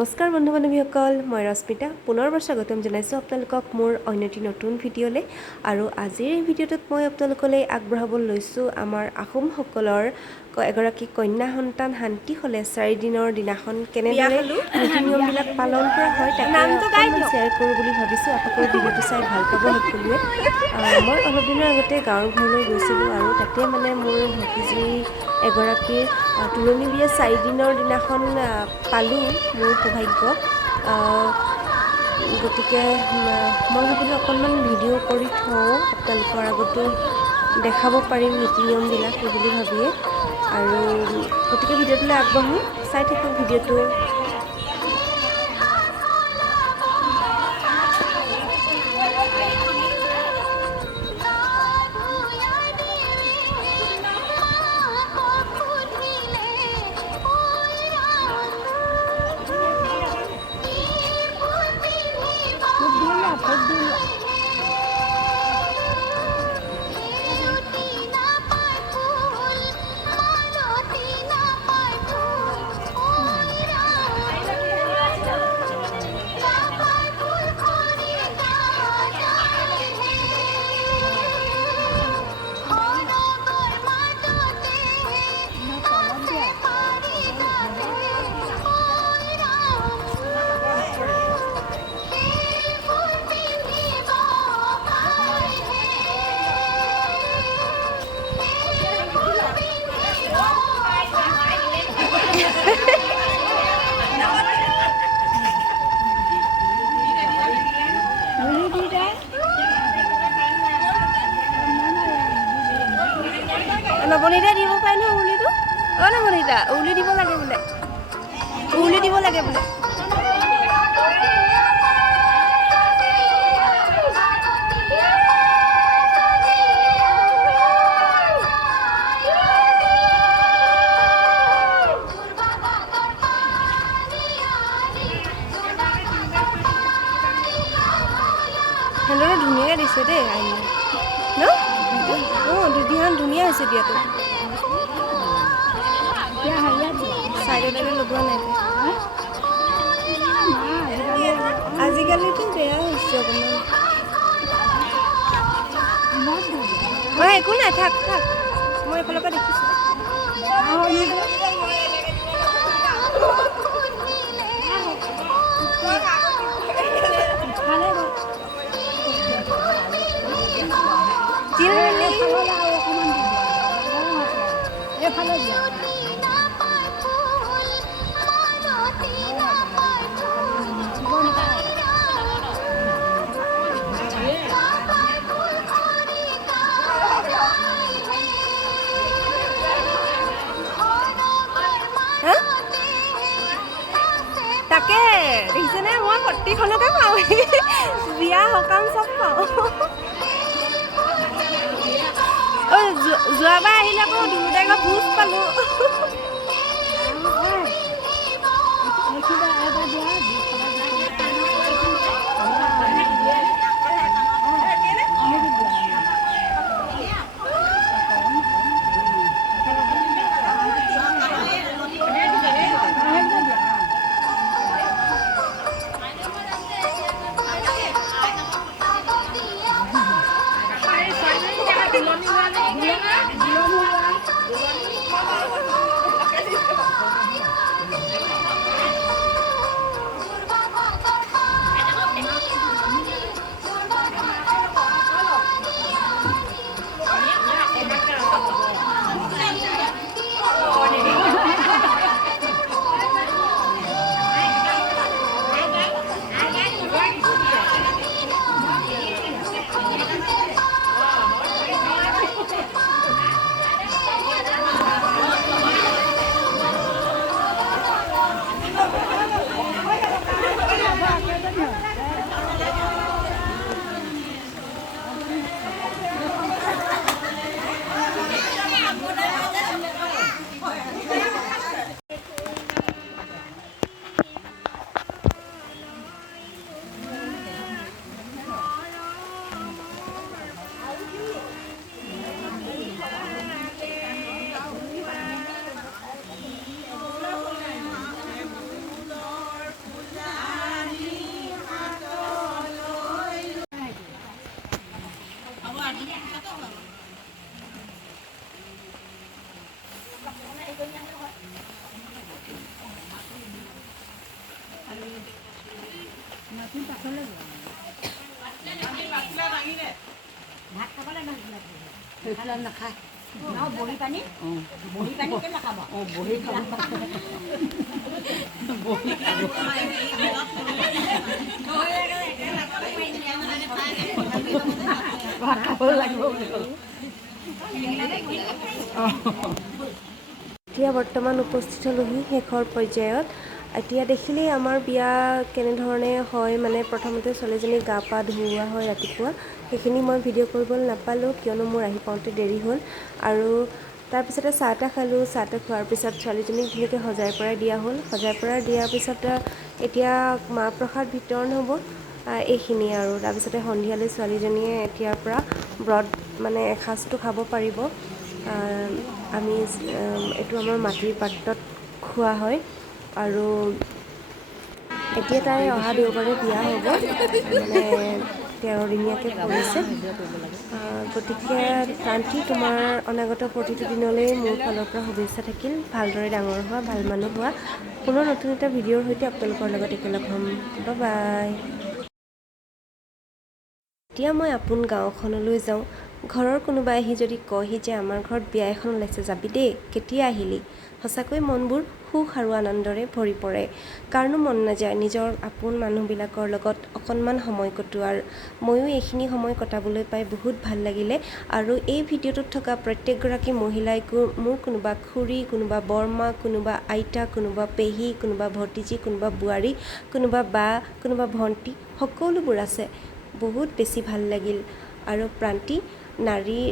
নমস্কাৰ বন্ধু বান্ধৱীসকল, মই ৰশ্মিতা পুনৰবাৰ স্বাগতম জনাইছোঁ আপোনালোকক মোৰ অন্য এটি নতুন ভিডিঅ'লৈ। আৰু আজিৰ এই ভিডিঅ'টোত মই আপোনালোকলৈ আগবঢ়াব লৈছোঁ আমাৰ আহোমসকলৰ এগৰাকী কন্যা সন্তান শান্তি হ'লে 4 দিনৰ দিনাখন কেনেদৰে নীতি নিয়মবিলাক পালন কৰা হয় তাকে অকণমান শ্বেয়াৰ কৰোঁ বুলি ভাবিছোঁ। আশা কৰোঁ ভিডিঅ'টো চাই ভাল পাব সকলোৱে। মই অলপ দিনৰ আগতে গাঁৱৰ ঘৰলৈ গৈছিলোঁ আৰু তাতে মানে মোৰ ভতিজী এগৰাকীৰ তুলনি বিয়া 4 দিনৰ দিনাখন পালোঁ, মোৰ সৌভাগ্য। গতিকে মই ভাবিলোঁ অকণমান ভিডিঅ' কৰি থওঁ, আপোনালোকৰ আগতো দেখাব পাৰিম নীতি নিয়মবিলাক এই বুলি ভাবিয়ে। আৰু গতিকে ভিডিঅ'টোলৈ আগবাঢ়োঁ, চাই থাকক ভিডিঅ'টো। নৱনীতা দিব পাৰে নহয় উৰুলিটো। নৱনীতা উৰুলি দিব লাগে বোলে, উৰুলি দিব লাগে বোলে। সেনেদৰে ধুনীয়াকৈ দিছে দেই আইনে ন। দুদিনমান ধুনীয়া হৈছে বিয়াটো। চাইডতে লগোৱা নাই, আজিকালিতো বেয়া হৈছে অকণমান। একো নাই, থাক থাক, মই এইফালৰ পৰা দেখিছোঁ। তাকে দেখিছেনে, মই প্ৰতিখনতে পাওঁ, বিয়া সকাম চব পাওঁ। যোৱাবাৰ আহিলে আকৌ দুয়োটাই ভোজ পালোঁ। নাখায় বহি পানী কেলে খাব বহি খাব বহি ভাত খাব লাগিব এতিয়া বৰ্তমান উপস্থিত হ'লোহি শেষৰ পৰ্যায়ত। এতিয়া দেখিলেই আমাৰ বিয়া কেনেধৰণে হয়, মানে প্ৰথমতে ছোৱালীজনীক গা পা ধুওৱা হয় ৰাতিপুৱা, সেইখিনি মই ভিডিঅ' কৰিবলৈ নাপালোঁ কিয়নো মোৰ আহি পাওঁতে দেৰি হ'ল। আৰু তাৰপিছতে চাহ তাহ খালোঁ, চাহ তাহ খোৱাৰ পিছত ছোৱালীজনীক ধুনীয়াকৈ সজাই পৰাই দিয়া হ'ল। সজাই পৰাই দিয়াৰ পিছত এতিয়া মাহ প্ৰসাদ বিতৰণ হ'ব, এইখিনিয়ে আৰু। তাৰপিছতে সন্ধিয়ালৈ ছোৱালীজনীয়ে এতিয়াৰ পৰা ব্ৰত মানে এসাঁজটো খাব পাৰিব। আমি এইটো আমাৰ মাটিৰ পাত্ৰত খোৱা হয়। আৰু এতিয়া তাই অহা দেওবাৰে বিয়া হ'ব, মানে 13 দিনীয়াকৈ পৰিছে। গতিকে প্ৰান্তি, তোমাৰ অনাগত প্ৰতিটো দিনলৈ মোৰ ফালৰ পৰা শুভেচ্ছা থাকিল। ভালদৰে ডাঙৰ হোৱা, ভাল মানুহ হোৱা। পুনৰ নতুন এটা ভিডিঅ'ৰ সৈতে আপোনালোকৰ লগত একেলগ হ'ম। বাই। এতিয়া মই আপোন গাঁওখনলৈ যাওঁ। ঘৰৰ কোনোবাই আহি যদি কয়হি যে আমাৰ ঘৰত বিয়া এখন ওলাইছে, যাবি দেই, কেতিয়া আহিলি? সঁচাকৈ মনবোৰ সুখ আৰু আনন্দৰে ভৰি পৰে। কাৰণো মন নাযায় নিজৰ আপোন মানুহবিলাকৰ লগত অকণমান সময় কটোৱাৰ। ময়ো এইখিনি সময় কটাবলৈ পাই বহুত ভাল লাগিলে। আৰু এই ভিডিঅ'টোত থকা প্ৰত্যেকগৰাকী মহিলাই মোৰ কোনোবা খুৰী, কোনোবা বৰমা, কোনোবা আইতা, কোনোবা পেহী, কোনোবা ভতিজী, কোনোবা বোৱাৰী, কোনোবা বা, কোনোবা ভণ্টি, সকলোবোৰ আছে। বহুত বেছি ভাল লাগিল। আৰু প্ৰান্তি নাৰীৰ